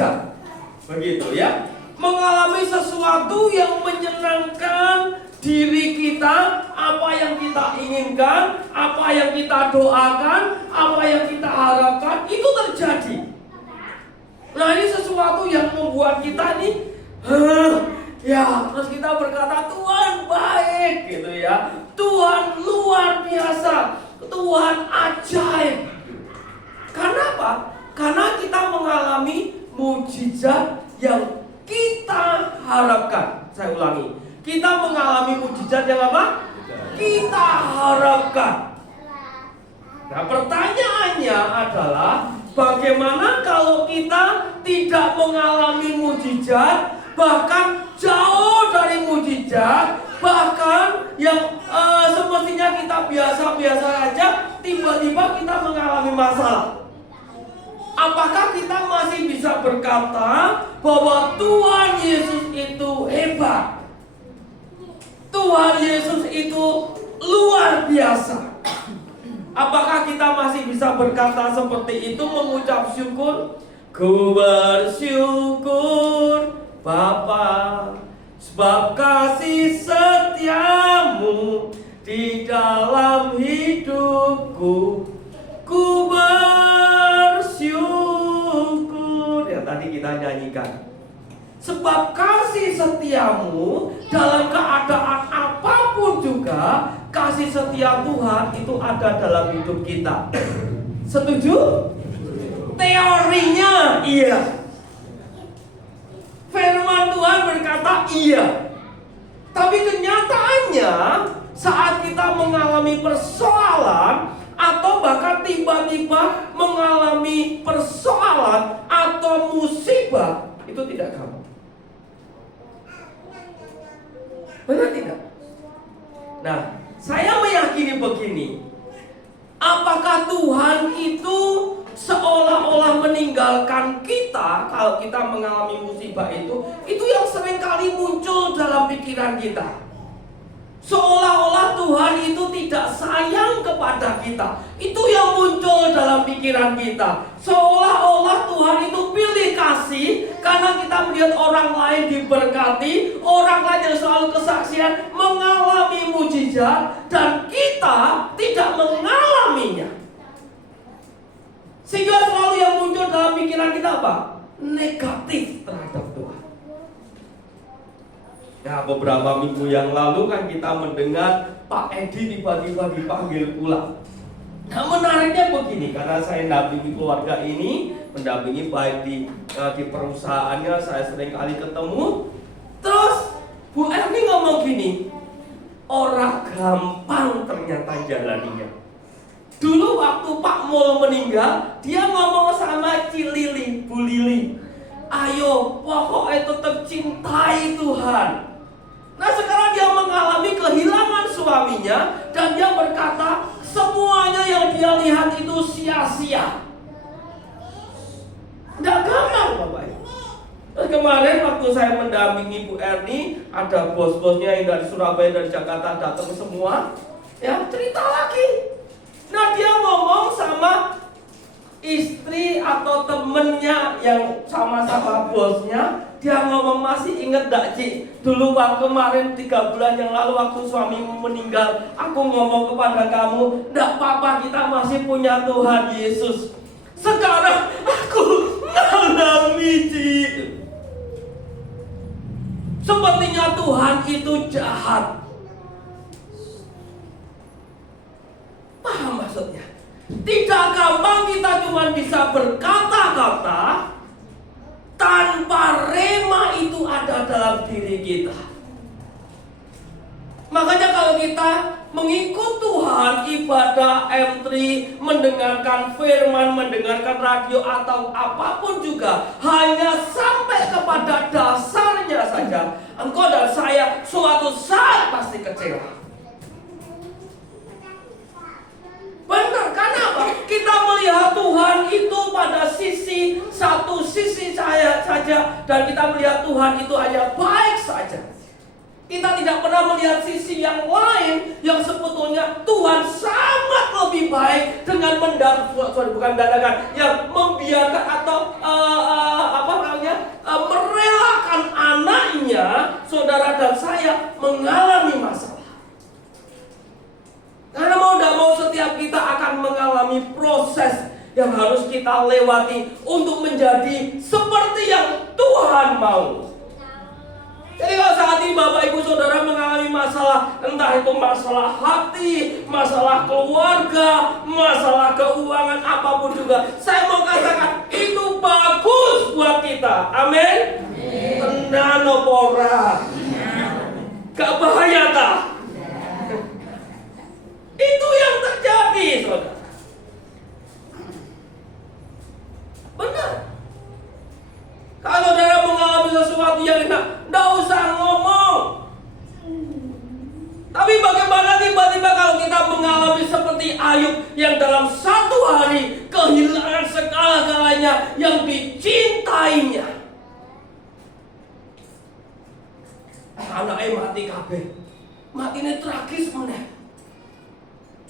mujizat. Begitu ya. Mengalami sesuatu yang menyenangkan diri kita, apa yang kita inginkan, apa yang kita doakan, apa yang kita harapkan, itu terjadi. Nah, ini sesuatu yang membuat kita nih, ya, terus kita berkata Tuhan baik gitu ya. Tuhan luar biasa, Tuhan ajaib. Karena apa? Karena kita mengalami mujizat yang kita harapkan. Saya ulangi, kita mengalami mujizat yang apa? Kita harapkan. Nah, pertanyaannya adalah bagaimana kalau kita tidak mengalami mujizat, bahkan jauh dari mujizat, bahkan yang semestinya kita biasa-biasa aja, tiba-tiba kita mengalami masalah. Apakah kita masih bisa berkata bahwa Tuhan Yesus itu hebat? Tuhan Yesus itu luar biasa. Apakah kita masih bisa berkata seperti itu, mengucap syukur? Ku bersyukur Bapa, sebab kasih setiamu di dalam hidupku. Ku bersyukur. Yang tadi kita nyanyikan. Sebab kasih setiamu dalam keadaan apapun juga, kasih setia Tuhan itu ada dalam hidup kita. Setuju? Teorinya iya. Firman Tuhan berkata iya. Tapi kenyataannya saat kita mengalami persoalan, atau bahkan tiba-tiba mengalami persoalan atau musibah, itu tidak gampang. Benar tidak? Nah, saya meyakini begini. Apakah Tuhan itu seolah-olah meninggalkan kita kalau kita mengalami musibah itu yang seringkali muncul dalam pikiran kita. Seolah-olah Tuhan itu tidak sayang kepada kita. Itu yang muncul dalam pikiran kita. Seolah-olah Tuhan itu pilih kasih karena kita melihat orang lain diberkati, orang lain yang selalu kesaksian mengalami mujizat, dan kita tidak mengalaminya. Sehingga selalu yang muncul dalam pikiran kita apa? Negatif terhadap Tuhan. Nah, beberapa minggu yang lalu kan kita mendengar Pak Edi tiba-tiba dipanggil pulang. Nah, menariknya begini, karena saya mendampingi keluarga ini, mendampingi baik di perusahaannya, saya sering kali ketemu. Terus Bu Erni ngomong gini, orang gampang ternyata jalaninya. Dulu waktu Pak Mul meninggal, dia ngomong sama Cilili, Bu Lili, ayo pokoknya tetap cintai Tuhan. Nah, sekarang dia mengalami kehilangan suaminya, dan dia berkata semuanya yang dia lihat itu sia-sia. Tidak gampang Bapak Ibu. Terus kemarin waktu saya mendampingi Bu Erni, ada bos-bosnya yang dari Surabaya, dari Jakarta datang semua, ya cerita lagi. Nah, dia ngomong sama istri atau temennya yang sama-sama bosnya. Dia ngomong, masih inget gak Cik? Dulu waktu kemarin 3 bulan yang lalu waktu suamimu meninggal, aku ngomong kepada kamu, gak apa-apa, kita masih punya Tuhan Yesus. Sekarang aku ngalami Cik, sepertinya Tuhan itu jahat. Paham maksudnya? Tidak gampang kita cuma bisa berkata-kata tanpa rema itu ada dalam diri kita. Makanya kalau kita mengikut Tuhan, ibadah M3, mendengarkan firman, mendengarkan radio atau apapun juga, hanya sampai kepada dasarnya saja, engkau dan saya suatu saat pasti kecewa. Benar, karena apa? Kita melihat Tuhan itu pada satu sisi saya saja, dan kita melihat Tuhan itu hanya baik saja. Kita tidak pernah melihat sisi yang lain yang sebetulnya Tuhan sangat lebih baik dengan membiarkan atau merelakan anaknya, saudara dan saya mengalami masalah. Karena mau tidak mau setiap kita akan mengalami proses yang harus kita lewati untuk menjadi seperti yang Tuhan mau. Jadi kalau saat ini Bapak Ibu Saudara mengalami masalah, entah itu masalah hati, masalah keluarga, masalah keuangan, apapun juga, saya mau katakan itu bagus buat kita. Amin. Tenang opora. Gak bahaya tak? Itu yang terjadi, saudara. Benar. Kalau saudara mengalami sesuatu yang tidak usah ngomong. Tapi bagaimana tiba-tiba kalau kita mengalami seperti Ayub yang dalam satu hari kehilangan segala-galanya yang dicintainya. Anaknya mati kabeh. Mati ini tragis meneh.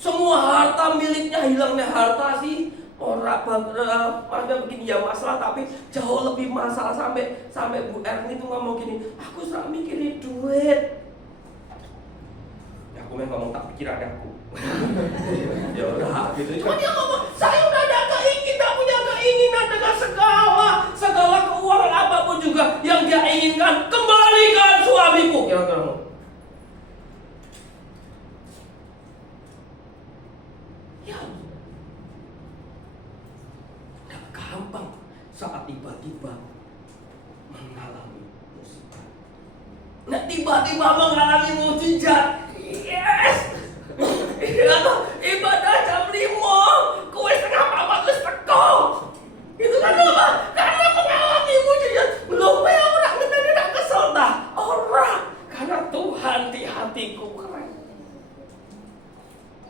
Semua harta miliknya hilangnya harta sih. Orang ada begini ya masalah, tapi jauh lebih masalah sampai Bu Erni itu ngomong gini, aku selalu mikirin duit. Ya aku ngomong tak pikir ada aku. Ya udah gitu. Cuma dia ngomong, saya udah ada kita punya keinginan dengan segala keuangan apapun juga yang dia inginkan, kembalikan suamiku. Kira-kira gampang saat tiba-tiba mengalami musibah. Nah tiba-tiba mengalami mujizat. Yes. Ibadah jam 5, kue setengah 4 terus teko. Itu kan apa? Karena mengalami mujizat. Loh, orang tidak kesel dah. Orang karena Tuhan di hatiku keren.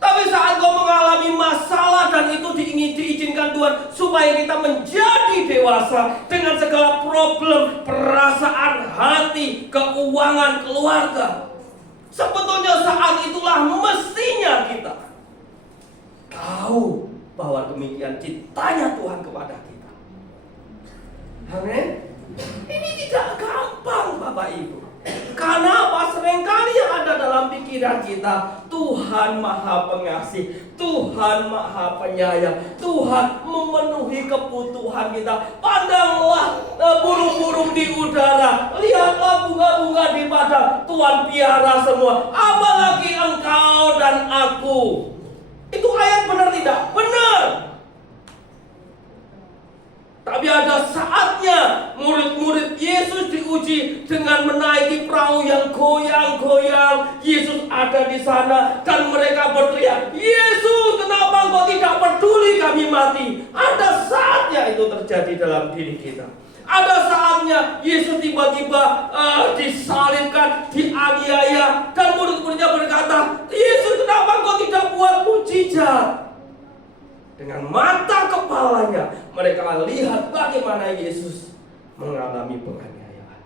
Tapi saat kau mengalami masalah dan itu diizinkan Tuhan supaya kita menjadi dewasa dengan segala problem, perasaan, hati, keuangan, keluarga. Sebetulnya saat itulah mestinya kita tahu bahwa demikian cintanya Tuhan kepada kita. Amin. Ini tidak gampang Bapak Ibu. Karena apa? Seringkali yang ada dalam pikiran kita, Tuhan Maha Pengasih, Tuhan Maha Penyayang, Tuhan memenuhi kebutuhan kita. Pandanglah burung-burung di udara, lihatlah bunga-bunga di padang, Tuhan piara semua. Apalagi engkau dan aku. Itu ayat benar tidak? Benar. Tapi ada saatnya murid-murid Yesus diuji dengan menaiki perahu yang goyang-goyang. Yesus ada di sana dan mereka berteriak, Yesus, kenapa engkau tidak peduli kami mati? Ada saatnya itu terjadi dalam diri kita. Ada saatnya Yesus tiba-tiba disalibkan, dianiaya, dan murid-muridnya berkata, Yesus, kenapa engkau tidak buat mujizat? Dengan mata kepalanya mereka lihat bagaimana Yesus mengalami penganiayaan.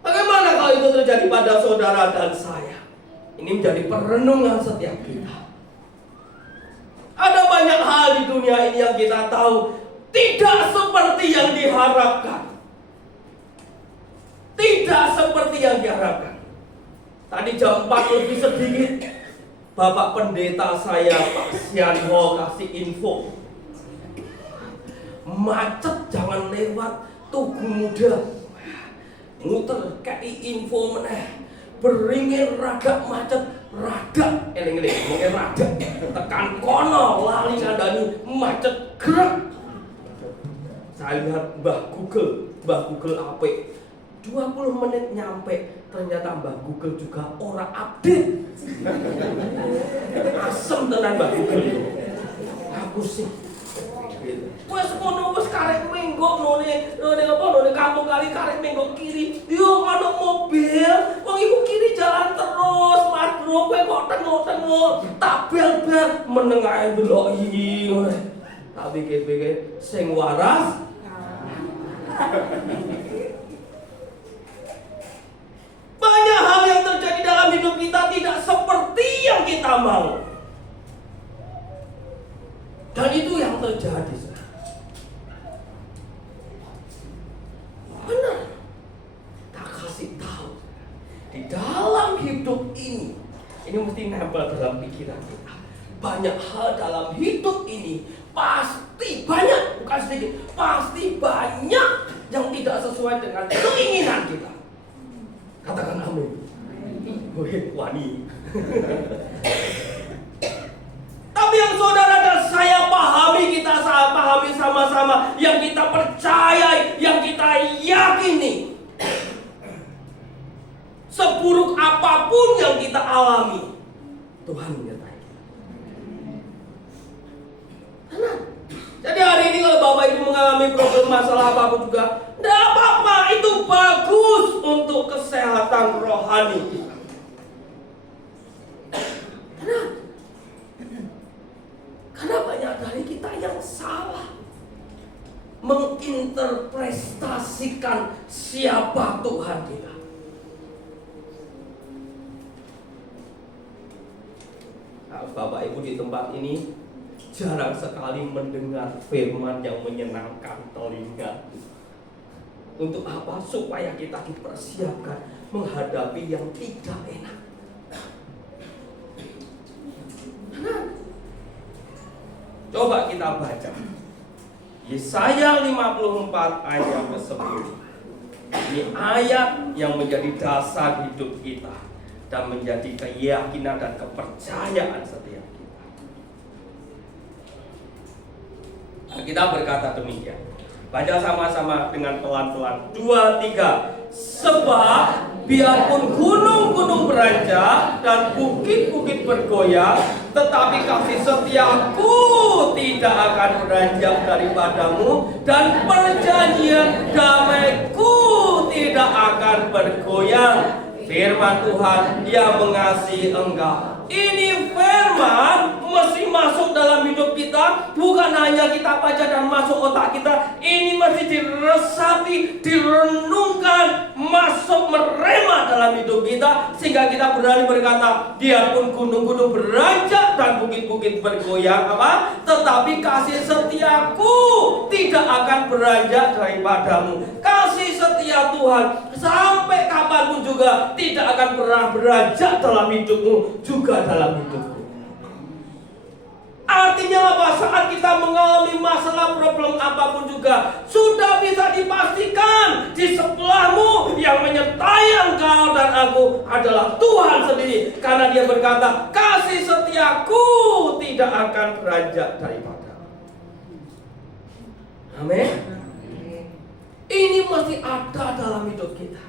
Bagaimana kalau itu terjadi pada saudara dan saya? Ini menjadi perenungan setiap kita. Ada banyak hal di dunia ini yang kita tahu tidak seperti yang diharapkan. Tidak seperti yang diharapkan. Tadi jam 4 lebih sedikit, Bapak pendeta saya, Pak Sianho, kasih info. Macet jangan lewat Tugu Muda. Muter kayak info meneh. Beringin rada macet, rada eling-eling, mungkin rada. Tekan kono lali ngandani macet gerak. Saya lihat Mbah Google apik. 20 menit nyampe, ternyata Mbah Google juga orang update. Asem tenan Mbah Google itu. Aku sih. Wes kono wis karek menggok none kampung kali karek menggok kiri. Yo ana mobil, wong iku kiri jalan terus, Mas Bro, kowe kok tengok-tengok, tak bel-bel meneng ae ndeloki. Tak pikir-pikir sing waras. Banyak hal yang terjadi dalam hidup kita tidak seperti yang kita mau. Dan itu yang terjadi. Ini mesti nempel dalam pikiran kita. Banyak hal dalam hidup ini pasti banyak, bukan sedikit, pasti banyak yang tidak sesuai dengan keinginan kita. Katakan amin. Wani. Tapi yang saudara dan saya pahami, kita pahami sama-sama, yang kita percayai, yang kita yakini, seburuk apapun yang kita alami, Tuhan menyertai kita. Tenang. Jadi hari ini kalau Bapak Ibu mengalami problem masalah apapun juga, tidak apa-apa, itu bagus untuk kesehatan rohani kita. Tenang. Karena banyak dari kita yang salah menginterpretasikan siapa Tuhan kita. Bapak Ibu di tempat ini jarang sekali mendengar firman yang menyenangkan telinga. Untuk apa? Supaya kita dipersiapkan menghadapi yang tidak enak. Coba kita baca Yesaya 54 ayat yang ke-10. Ini ayat yang menjadi dasar hidup kita dan menjadi keyakinan dan kepercayaan setiap kita. Nah, kita berkata demikian. Baca sama-sama dengan pelan-pelan. 2, 3. Sebab biarpun gunung-gunung beranjak dan bukit-bukit bergoyang, tetapi kasih setiaku tidak akan beranjak daripadamu, dan perjanjian damaiku tidak akan bergoyang. Firman Tuhan yang mengasihi engkau. Ini firman mesti masuk dalam hidup kita. Bukan hanya kita baca dan masuk otak kita. Ini mesti diresapi, direnungkan, masuk merema dalam hidup kita, sehingga kita berani berkata, biarpun gunung-gunung beranjak dan bukit-bukit bergoyang, tetapi kasih setiaku tidak akan beranjak daripadamu. Kasih setia Tuhan sampai kapanpun juga tidak akan pernah beranjak dalam hidupmu, juga dalam hidupku. Artinya apa? Saat kita mengalami masalah problem apapun juga, sudah bisa dipastikan di sebelahmu yang menyertai engkau dan aku adalah Tuhan sendiri. Karena dia berkata, kasih setiaku tidak akan beranjak daripada. Amin. Ini mesti ada dalam hidup kita.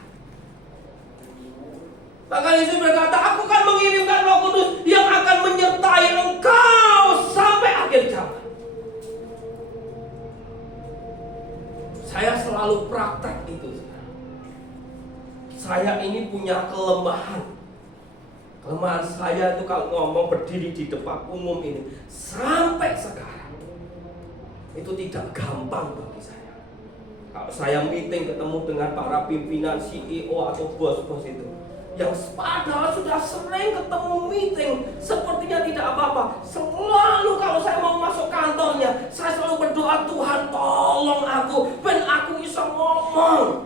Maka Yesus berkata, aku akan mengirimkan Roh Kudus yang akan menyertai engkau sampai akhir zaman. Saya selalu praktek itu. Saya ini punya kelemahan. Kelemahan saya itu kalau ngomong berdiri di depan umum ini sampai sekarang itu tidak gampang bagi saya. Kalau saya meeting ketemu dengan para pimpinan CEO atau bos-bos itu, yang padahal sudah sering ketemu meeting, sepertinya tidak apa-apa. Selalu kalau saya mau masuk kantornya, saya selalu berdoa, Tuhan tolong aku, ben aku bisa ngomong.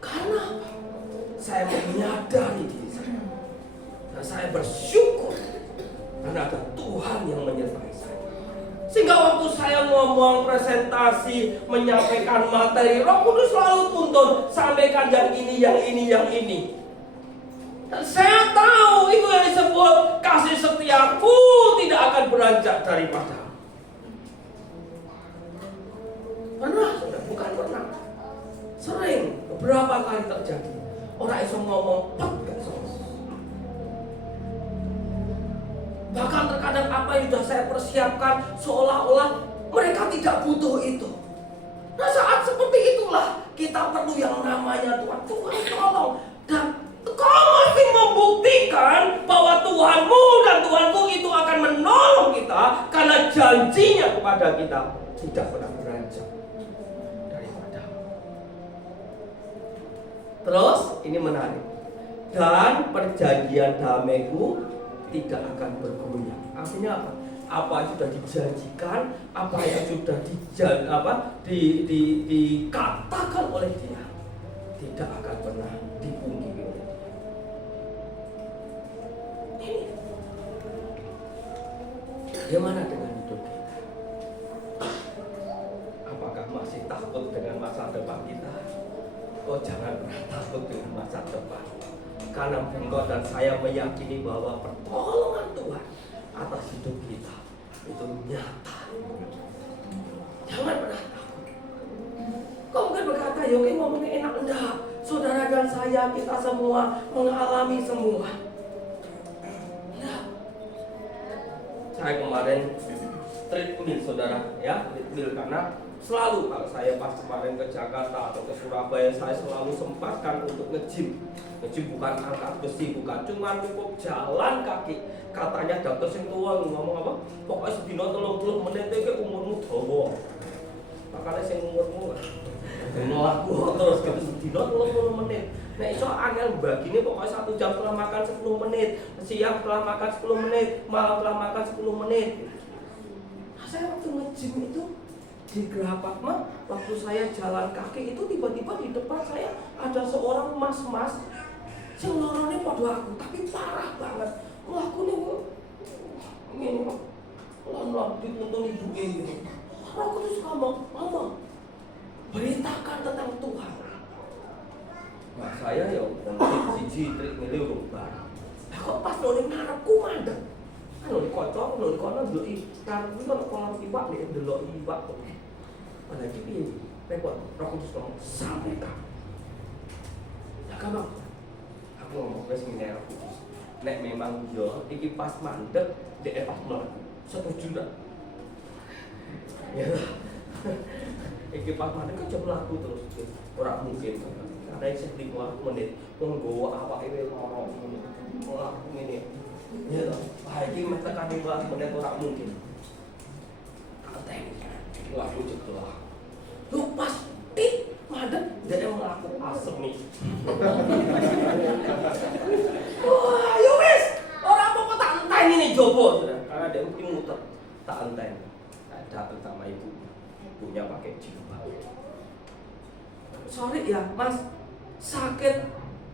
Karena apa? Saya menyadari diri saya, dan saya bersyukur karena ada Tuhan yang menyertai saya. Sehingga waktu saya ngomong presentasi, menyampaikan materi, Roh Kudus selalu tuntun, sampaikan yang ini, yang ini, yang ini. Dan saya tahu itu yang disebut kasih setiaku tidak akan beranjak daripada. Pernah, sudah bukan pernah. Sering, beberapa kali terjadi. Orang iso ngomong, gak selesai. Bahkan terkadang apa yang sudah saya persiapkan seolah-olah mereka tidak butuh itu. Nah, saat seperti itulah kita perlu yang namanya Tuhan. Tuhan tolong. Dan kau mesti membuktikan bahwa Tuhanmu dan Tuhanku itu akan menolong kita, karena janjinya kepada kita tidak pernah beranjak daripada. Terus ini menarik. Dan perjanjian damaiku tidak akan bergoyang. Artinya apa? Apa yang sudah dijanjikan, apa yang sudah dikatakan oleh dia, tidak akan pernah dipungkiri oleh dia. Bagaimana dengan hidup kita? Apakah masih takut dengan masa depan kita? Oh, jangan pernah takut dengan masa depan. Karena engkau dan saya meyakini bahwa pertolongan Tuhan atas hidup kita itu nyata. Jangan pernah takut. Kau mungkin berkata, Yogi ngomongnya enak. Enggak, saudara dan saya, kita semua mengalami semua. Enggak. Saya kemarin treadmill, saudara, ya, treadmill, karena selalu kalau saya pas kemarin ke Jakarta atau ke Surabaya, saya selalu sempatkan untuk nge-gym. Nge-gym bukan angkat besi, bukan cuma cukup jalan kaki. Katanya dokter sing tua ngomong apa? Pokoknya sedina 30 menit iki umurmu dawa. Makanya sing umurmu mlaku terus ke sedina 30 menit. Nek iso angel bagine pokoknya 1 jam setelah makan 10 menit, siang setelah makan 10 menit, malam setelah makan 10 menit. Nah, saya waktu nge-gym itu di Grapatma, waktu saya jalan kaki itu tiba-tiba di depan saya ada seorang mas-mas yang lorone pada aku, tapi parah banget. Aku nih ngene kok. Lon-lon dituntun ibuke gitu. Aku terus ngomong, beritakan tentang Tuhan. Nah, saya ya mungkin siji treadmill rubah. Lah kok pas nang ngarepku mandek. Kan lho kocok, lho kono ndeloki ngarep iki kono iwak nek ndelok iwak kok. Ana iki piye? Repot, aku terus ngomong sampaikan. Lah gampang. Aku ngomong wis ngene aku. Nek memang yo iki pas mandek, dek pas mlaku. Setuju ndak? Ya. Iki pas mandek kan jam mlaku terus. Ora mungkin. Karena isih 5 menit wong nggawa awake dhewe lara ngene. Mlaku ngene. Ya toh. Ah iki meh tekan 15 menit ora mungkin. Kateng. Aku cekel. Lu pas mandek dia melaku asem nih. Wah, yo wis. Ora apa-apa tak enteni nih jopo, Saudara. Karena dia mungkin muter. Tak enteni. Datang sama ibu. Ibunya pakai jilbab. Sorry ya, Mas. Sakit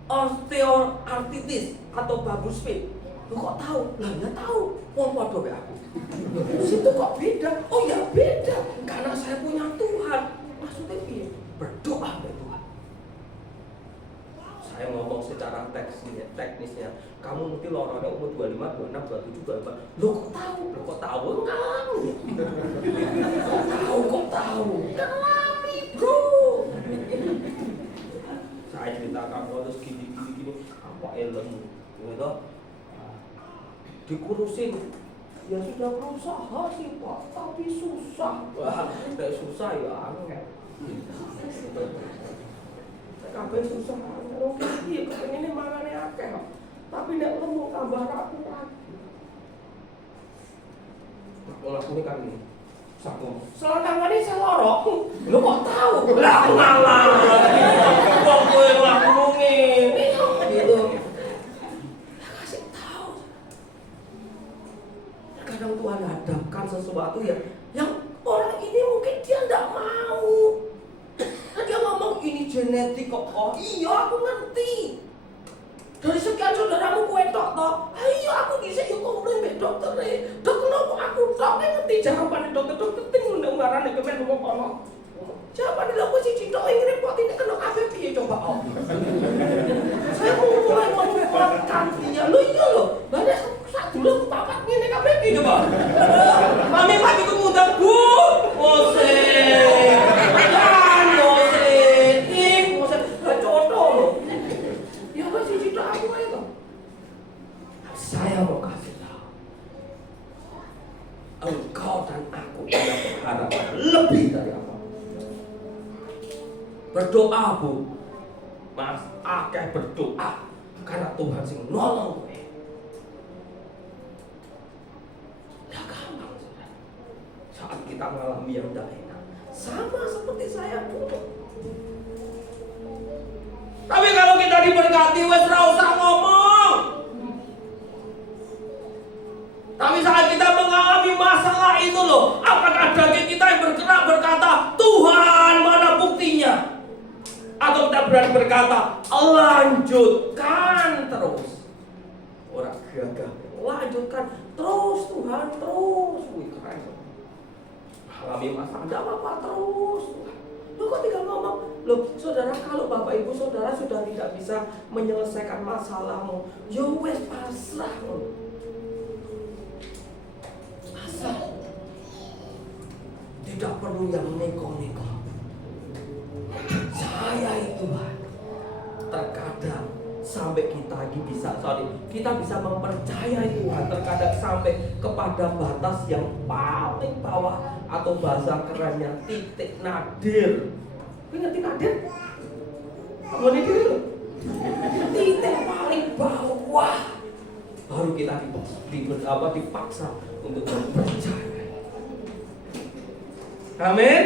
osteoartritis atau bagus fit. Lu kok tahu? Lah ya tahu. Wong padha be aku. Situ kok beda? Oh ya beda. Karena saya punya Tuhan. Maksudnya piye? Berdoa ke Tuhan. Saya ngomong secara teknisnya, kamu mesti lorone umur 25, 26, 27, 24. Lo kok tahu? Lo kok tahu? Ngalami. Kok tahu? Ngalami, bro. Saya ceritakan terus gini. Apa ilmu? Gitu. Dikurusin. Ya sudah berusaha sih Pak, tapi susah. Wah, susah ya angel. Kabeh susah angel. Iya, kepengine mangane akeh. Tapi nek lemu tambah rapi lagi. Lakunya kan ini. Satu. Selangkangane selorok. Lu kok tahu? Lah ngalah. Kok kowe laku ngene. Gitu. Kasih tahu. Kadang Tuhan hadapkan sesuatu yang orang ini mungkin dia enggak mau. Nah, dia ngomong ini genetik kok. Oh iya aku ngerti. Dari sekian saudaramu kue tok toh. Ayo aku bisa yuk komplain ke dokter deh. Dok kenapa aku tok ngerti jawaban dokter ting undang ngarane kemen kok kono. Jawaban lho kok siji tok yang repotin kena kabeh piye coba oh. Saya mau mulai menguatkan dia. Lho iya lho. Banyak sak dulu papat ngene kabeh piye coba. Mami pagi ku ngundang Bu. Ose. Saya mau kasih tahu, engkau dan aku punya harapan lebih dari apa. Berdoa Bu, Mas, akeh berdoa karena Tuhan sing nolong kowe. Nah gampang Saudara. Saat kita mengalami yang tidak enak, sama seperti saya dulu. Tapi kalau kita diberkati, wes ora usah ngomong. Tapi saat kita mengalami masalah itu loh, apakah daging kita yang bergerak berkata, Tuhan mana buktinya? Atau kita berani berkata, lanjutkan terus. Orang gagah. Lanjutkan terus Tuhan, terus. Wih, keren. Alami masalah, enggak apa-apa terus. Lo kok tinggal ngomong, loh saudara, kalau bapak ibu saudara sudah tidak bisa menyelesaikan masalahmu, ya wes pasrah lo. Pasrah. Tidak perlu yang neko-neko. Saya itu terkadang sampai kita bisa mempercayai Tuhan, terkadang sampai kepada batas yang paling bawah, atau bahasa kerennya titik nadir. Ngerti nadir? Kamu nadir itu? Titik paling bawah baru kita dipaksa untuk mempercayai. Amin.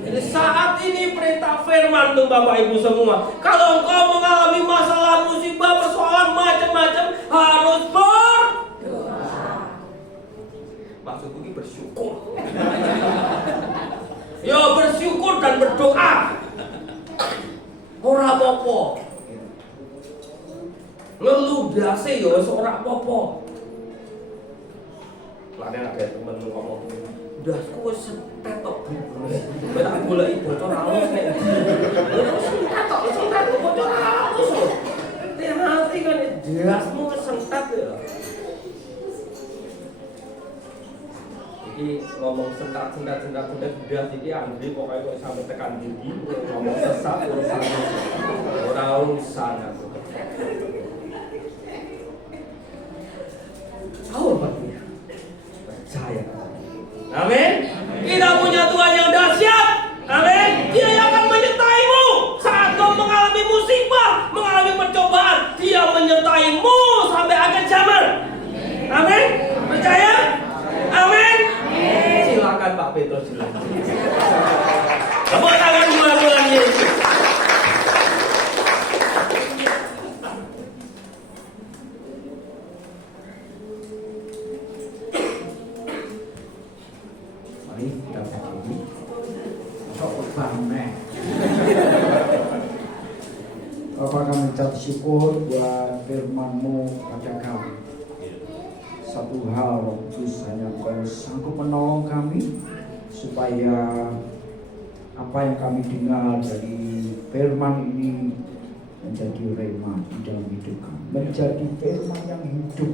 Jadi saat ini perintah firman untuk Bapak Ibu semua. Kalau engkau mengalami masalah, musibah, persoalan macam-macam, harus berdoa. Maksudku ini bersyukur. Ya bersyukur dan berdoa. Ora apa-apa. Ngeluh dase ya ora apa-apa. Lane ada temen ngomong, "Dasku wis setet tok, Bu." Tak goleki bocor halus nek. Terus sentet bocor halus. Hati kan dasmu sentet ya. Iki ngomong sentet udah iki Andri pokoknya kok sampai tekan gigi ngomong sesat urusan aku. Tahu maksudnya? Percaya. Amin. Kita punya Tuhan yang dahsyat. Amin. Dia yang akan menyertaimu saat kau mengalami musibah, mengalami percobaan. Dia menyertaimu sampai akhir zaman. Amin. Percaya? Amin. Silakan Pak Petrus, silakan. Tepuk tangan bulan-bulan Yesus. Mari kita berdiri. Bangme. Bapak kami ucap syukur buat firman-Mu pada kami. Satu hal, Roh Kudus, hanya Kau sanggup menolong kami supaya apa yang kami dengar dari firman ini menjadi rema di dalam hidup kami, menjadi firman yang hidup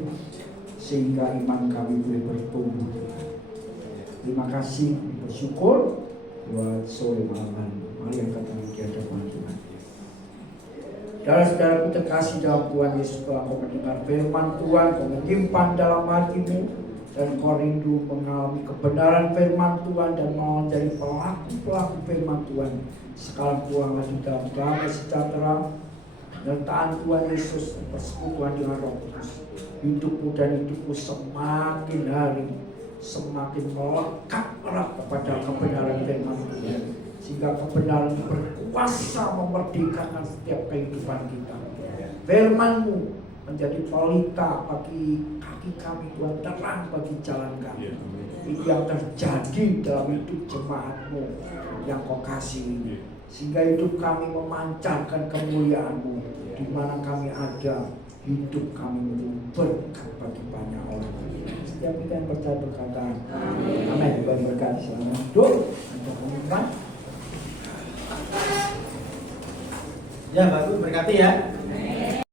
sehingga iman kami boleh bertumbuh. Terima kasih, bersyukur buat sore malam hari. Mari angkat tangan di hadapan Tuhan. Saudara-saudaraku terkasih dalam Tuhan Yesus, telah kau mendengar firman Tuhan, kau menyimpan dalam hatimu, dan kau rindu mengalami kebenaran firman Tuhan dan mau menjadi pelaku-pelaku firman Tuhan. Sekarang puanglah di dalam damai sejahtera, penyertaan Tuhan Yesus, persekutuan dengan Roh Kudus. Hidupmu dan hidupku semakin hari semakin melekat erat kepada kebenaran firman Tuhan, sehingga kebenaran berkuasa memerdekakan setiap kehidupan kita. Firman-Mu menjadi pelita bagi kaki kami, Tuhan, terang bagi jalan kami. Ini yang terjadi dalam hidup jemaat-Mu yang Kau kasih, sehingga hidup kami memancarkan kemuliaan-Mu. Di mana kami ada, hidup kami berkat bagi banyak orang. Setiap kita yang percaya berkata amin. Berkat selamat hidup untuk teman-teman. Ya, bagus, berkati ya.